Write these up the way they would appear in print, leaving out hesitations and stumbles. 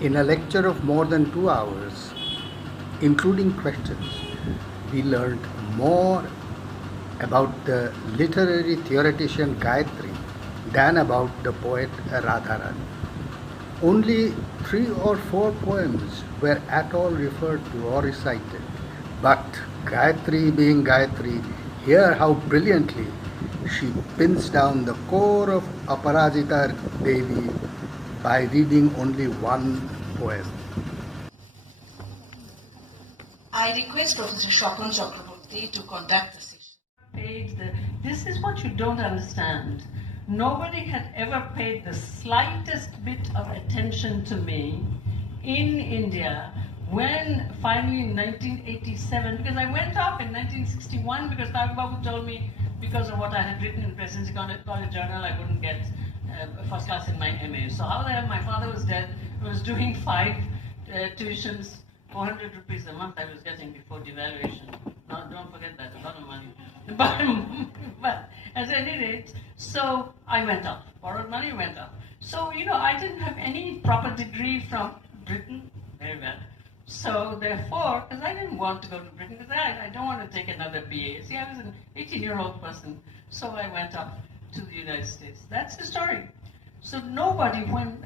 In a lecture of more than 2 hours, including questions, we learned more about the literary theoretician Gayatri than about the poet Radharani. Only 3 or 4 poems were at all referred to or recited. But Gayatri being Gayatri, hear how brilliantly she pins down the core of APARAJITA DEVI by reading only one poem. I request Professor Shokran Chakraborty to conduct the session. This is what you don't understand. Nobody had ever paid the slightest bit of attention to me in India when finally in 1987, because I went off in 1961 because Babu told me because of what I had written in Presidency College Journal, I wouldn't get first class in my MA. So how the hell, my father was dead, I was doing 5 tuitions, 400 rupees a month I was getting before devaluation. No, don't forget that, a lot of money. But at any rate, so I went up, borrowed money, went up. So, I didn't have any proper degree from Britain, very well. So therefore, because I didn't want to go to Britain, because I don't want to take another BA. See, I was an 18-year-old person, so I went up to the United States. That's the story. So nobody, when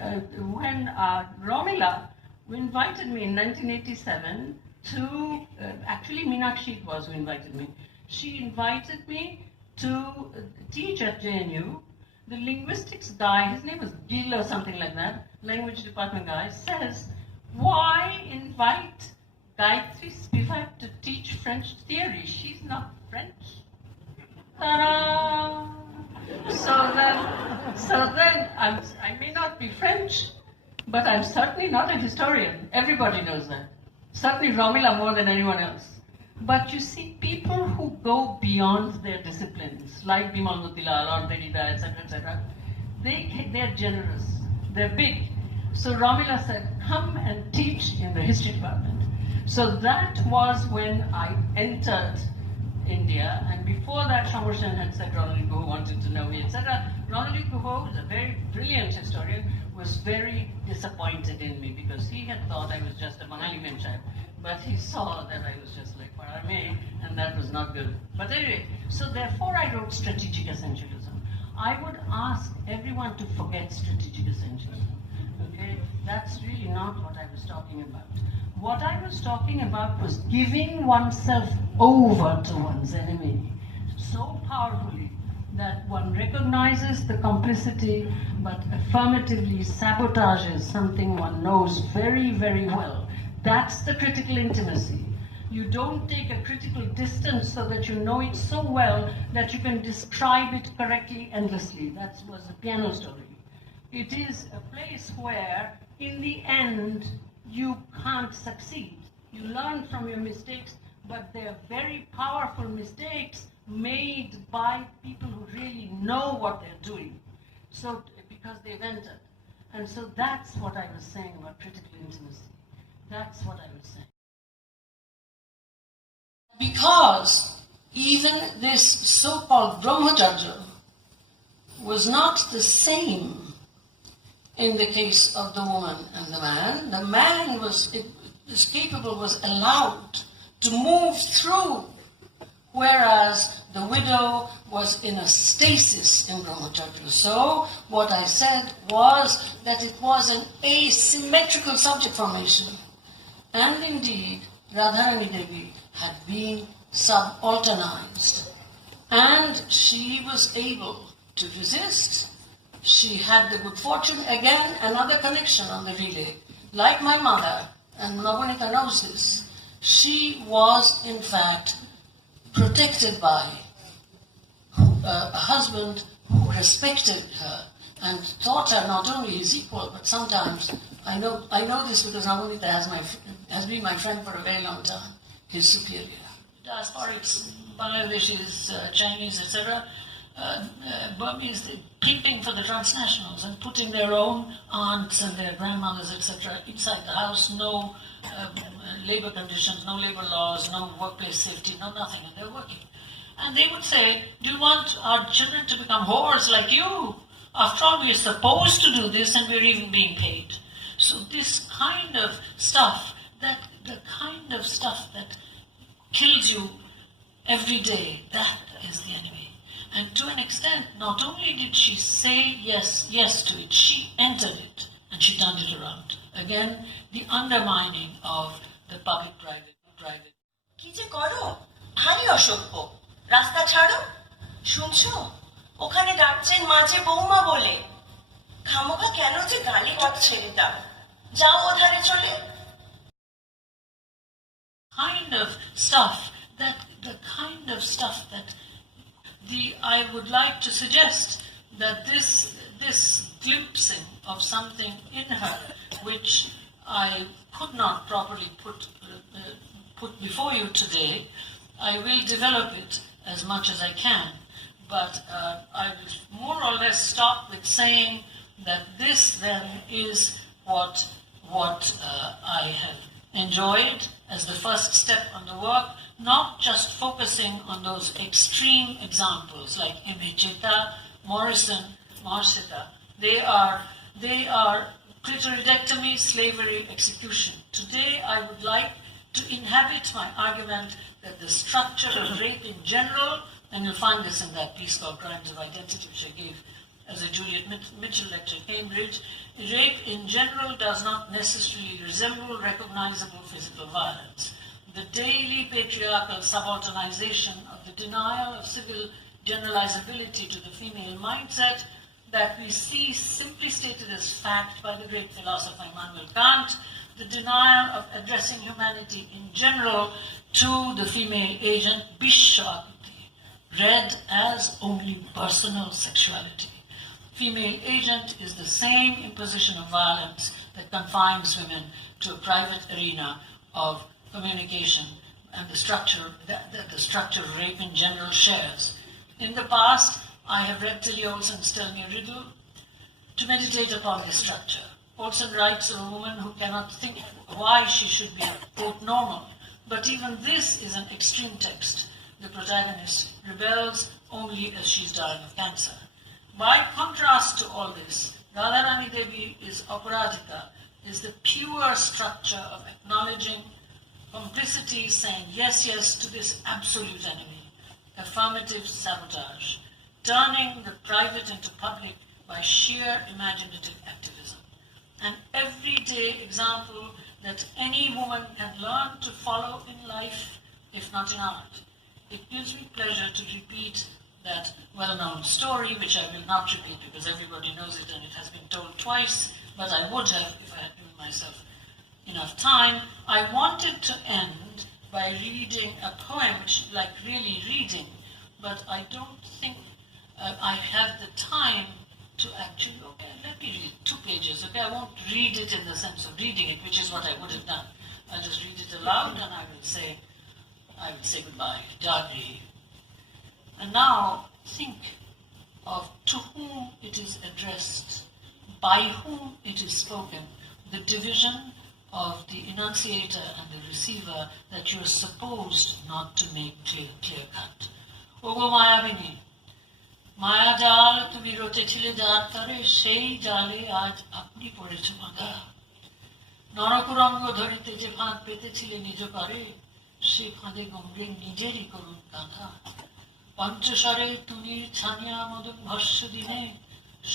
Romila invited me in 1987 to, actually Meenakshi it was who invited me. She invited me to teach at JNU. The linguistics guy, his name was Gil or something like that, language department guy, says, why invite Gayatri Spivak to teach French theory? She's not French. Ta-da! So then I may not be French, but I'm certainly not a historian. Everybody knows that. Certainly Romila more than anyone else. But you see, people who go beyond their disciplines, like Bimal Motilal or Derrida, etc., they're generous. They're big. So Romila said, come and teach in the history department. So that was when I entered India, and before that Shamarsan had said Ronald Guha wanted to know me, etc. Ronald Guha, who's a very brilliant historian, was very disappointed in me because he had thought I was just a Bengali Menchai, but he saw that I was just like Parame, and that was not good. But anyway, so therefore I wrote Strategic Essentialism. I would ask everyone to forget Strategic Essentialism. Okay, that's really not what I was talking about. What I was talking about was giving oneself over to one's enemy so powerfully that one recognizes the complicity but affirmatively sabotages something one knows very, very well. That's the critical intimacy. You don't take a critical distance so that you know it so well that you can describe it correctly endlessly. That was the piano story. It is a place where, in the end, you can't succeed. You learn from your mistakes, but they're very powerful mistakes made by people who really know what they're doing. So, because they've entered. And so that's what I was saying about critical intimacy. That's what I was saying. Because even this so-called Brahmacharya was not the same in the case of the woman and the man. The man was capable, was allowed to move through, whereas the widow was in a stasis in Brahmacharya. So what I said was that it was an asymmetrical subject formation. And indeed, Radharani Devi had been subalternized. And she was able to resist. She had the good fortune, again, another connection on the relay. Like my mother, and Navanika knows this, she was, in fact, protected by a husband who respected her and thought her not only his equal, but sometimes, I know this because Navanika has been my friend for a very long time, his superior. Diasporics, Bangladeshis, Chinese, etc., Burmese pimping for the transnationals and putting their own aunts and their grandmothers, etc., inside the house. No labor conditions, no labor laws, no workplace safety, no nothing, and they're working. And they would say, do you want our children to become whores like you? After all, we are supposed to do this and we're even being paid. So this kind of stuff, the kind of stuff that kills you every day, that is the enemy. And to an extent, not only did she say yes to it, she entered it and she turned it around. Again, the undermining of the public-private. কি যে করো, ভারী অসভ্য। রাস্তা ছাড়ো, শুনছো? ওখানে ডাকছেন মাঝে বৌমা বলে। খামোখা কেন যে গালি কর ছেলেটা? যাও ওধারে চলে। The kind of stuff that I would like to suggest that this glimpsing of something in her which I could not properly put before you today, I will develop it as much as I can. But I will more or less stop with saying that this then is what I have enjoyed as the first step on the work, not just focusing on those extreme examples like APARAJITA, Morrison, Marcita. They are clitoridectomy, slavery, execution. Today I would like to inhabit my argument that the structure of rape in general, and you'll find this in that piece called Crimes of Identity, which I gave as a Juliet Mitchell lecture at Cambridge, rape in general does not necessarily resemble recognizable physical violence. The daily patriarchal subalternization of the denial of civil generalizability to the female mindset that we see simply stated as fact by the great philosopher Immanuel Kant, the denial of addressing humanity in general to the female agent, Bishakti, read as only personal sexuality. Female agent is the same imposition of violence that confines women to a private arena of communication and the structure that the structure of rape in general shares. In the past, I have read Tilly Olsen's Tell Me a Riddle to meditate upon this structure. Olsen writes of a woman who cannot think why she should be, quote, normal. But even this is an extreme text. The protagonist rebels only as she's dying of cancer. By contrast to all this, Radharani Devi is APARAJITA, is the pure structure of acknowledging complicity, saying yes to this absolute enemy, affirmative sabotage, turning the private into public by sheer imaginative activism. An everyday example that any woman can learn to follow in life, if not in art. It gives me pleasure to repeat that well-known story, which I will not repeat because everybody knows it and it has been told twice, but I would have if I had given myself enough time. I wanted to end by reading a poem, which like really reading, but I don't think I have the time to actually, okay, let me read 2 pages, okay? I won't read it in the sense of reading it, which is what I would have done. I'll just read it aloud and I will say goodbye. Jadavpur. And now think of to whom it is addressed, by whom it is spoken, the division of the enunciator and the receiver that you are supposed not to make clear cut. Ogo Mayavini, Maya Jal tumi rotechile jar tare, sei jale aaj apni porecho baঁধা। নরকুরঙ্গ ধরিতে যে ফাঁদ পেতেছিলে নিজ পারে, সে ফাঁদে গম্ভীর নিজেরই করুণ কাঁধা। পঞ্চস্বরে তুনির ছানিয়া মদন ভস্য দিনে,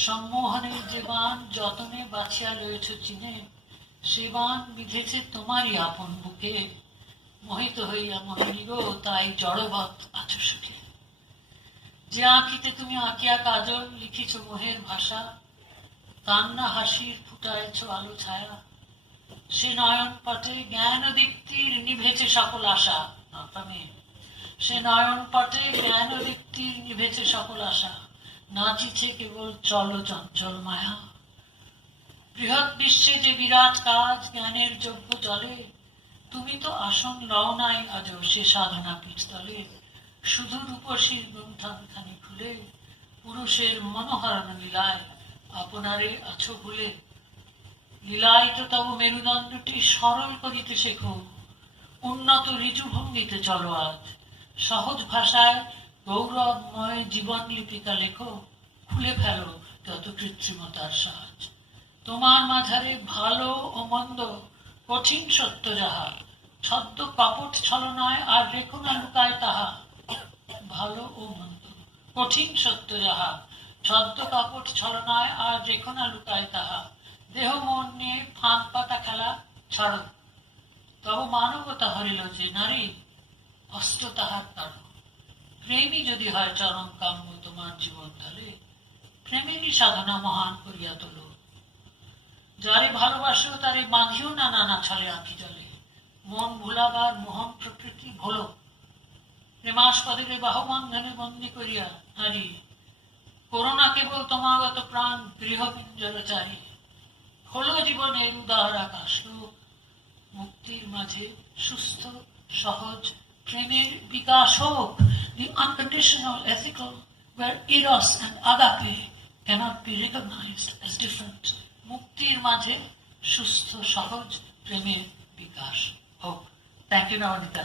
সম্মোহনের যে বান যতনে বাছিয়া লয়েছ চিনে, সে বান বিঁধেছে তোমারই আপন বুকে, মোহিত হইয়া মোহিনী গো তাই জড়বৎ আছো সুখে। যে আঁকিতে তুমি আঁকিয়া কাজল লিখিছ মোহের ভাষা, কান্না হাসির ফুটাইছ আলো ছায়া, সে নয়ন পটে জ্ঞান দীপ্তির নিভেছে সকল আশা। সে নয়ন পটে জ্ঞান দীপ্তির নিভেছে সকল আশা, নাচিছে কেবল চল চঞ্চল মায়া। বৃহৎ বিশ্বে যে বিরাট কাজ জ্ঞানের যোগ্য চলে, তুমি তো আসন লও নাই আজও সে সাধনা পীঠতলে। শুধু রূপসীর গুণ্ঠনখানি খুলে পুরুষের মনোহরণ লীলায় আপনারে আছো ভুলে। লীলায় তো তব মেরুদণ্ডটি সরল করিতে শেখো, উন্নত ঋজু ভঙ্গিতে চলো আজ। সহজ ভাষায় গৌরবময় জীবন লিপিকা লেখো, খুলে ফেলো তত কৃত্রিমতার সাজ। তোমার মাঝারে ভালো ও মন্দ, কঠিন সত্য যাহা, ছদ্ম কপট ছলনায় আর রেখো না লুকায় তাহা। ভালো ও মন্দ, কঠিন সত্য যাহা, ছদ্ম কপট ছলনায় আর রেখো না লুকায় তাহা। দেহ মন নিয়ে ফাঁদ পাতা খেলা ছাড়ো, তব মানবতা হরিল যে নারী, অস্ত্র তাহার কারণ। প্রেমই যদি হয় চরম কাম্য তোমার জীবন তালে, প্রেমেরই সাধনা মহান করিয়া তোলো। যারে ভালোবাসো তারে বাঁধিও না নানা ছলে আঁকি জলে, মন ভুলাবার মোহন প্রকৃতি ভোলো। প্রেমাস্পদে বাহুবন্ধনে বন্দি করিয়া নারী, করোনা কেবল তোমাগত প্রাণ গৃহ পিঞ্জরচারী। খোলো জীবনের উদার আকাশ, মুক্তির মাঝে সুস্থ সহজ প্রেমের বিকাশ হোক। The unconditional ethical, where eros and agape cannot be recognized as different. মুক্তির মাঝে সুস্থ সহজ প্রেমের বিকাশ হোক। Thank you, Navanita.